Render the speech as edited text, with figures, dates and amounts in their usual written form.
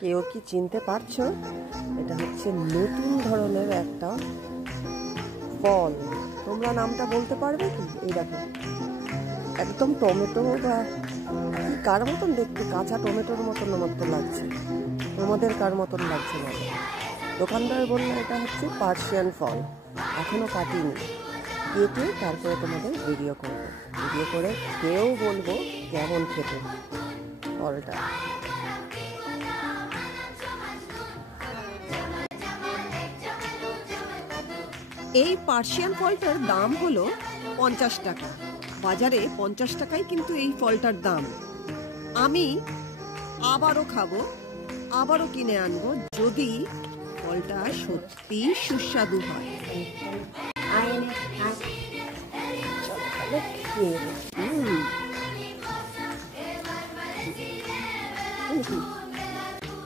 কেউ কি চিনতে পারছো? এটা হচ্ছে নতুন ধরনের একটা ফল। তোমরা নামটা বলতে পারবে কি? এই দেখো, একদম টমেটো বা কার মতন দেখতে, কাঁচা টমেটোর মতন লাগছে। তোমাদের কার মতন লাগছে না? দোকানদার বললো এটা হচ্ছে পার্সিয়ান ফল, এখনো কাটিনি, কেটে তারপরে তোমাদের ভিডিও করবো। ভিডিও করে কেউ বলবো কেমন খেতে ফলটা। এই পার্সিয়ান ফলটার দাম হলো 50 টাকা। বাজারে 50 টাকায় কিন্তু এই ফলটার দাম। আমি আবারও খাবো, আবারও কিনে আনবো, যদি ফলটা সত্যি সুস্বাদু হয়। হুম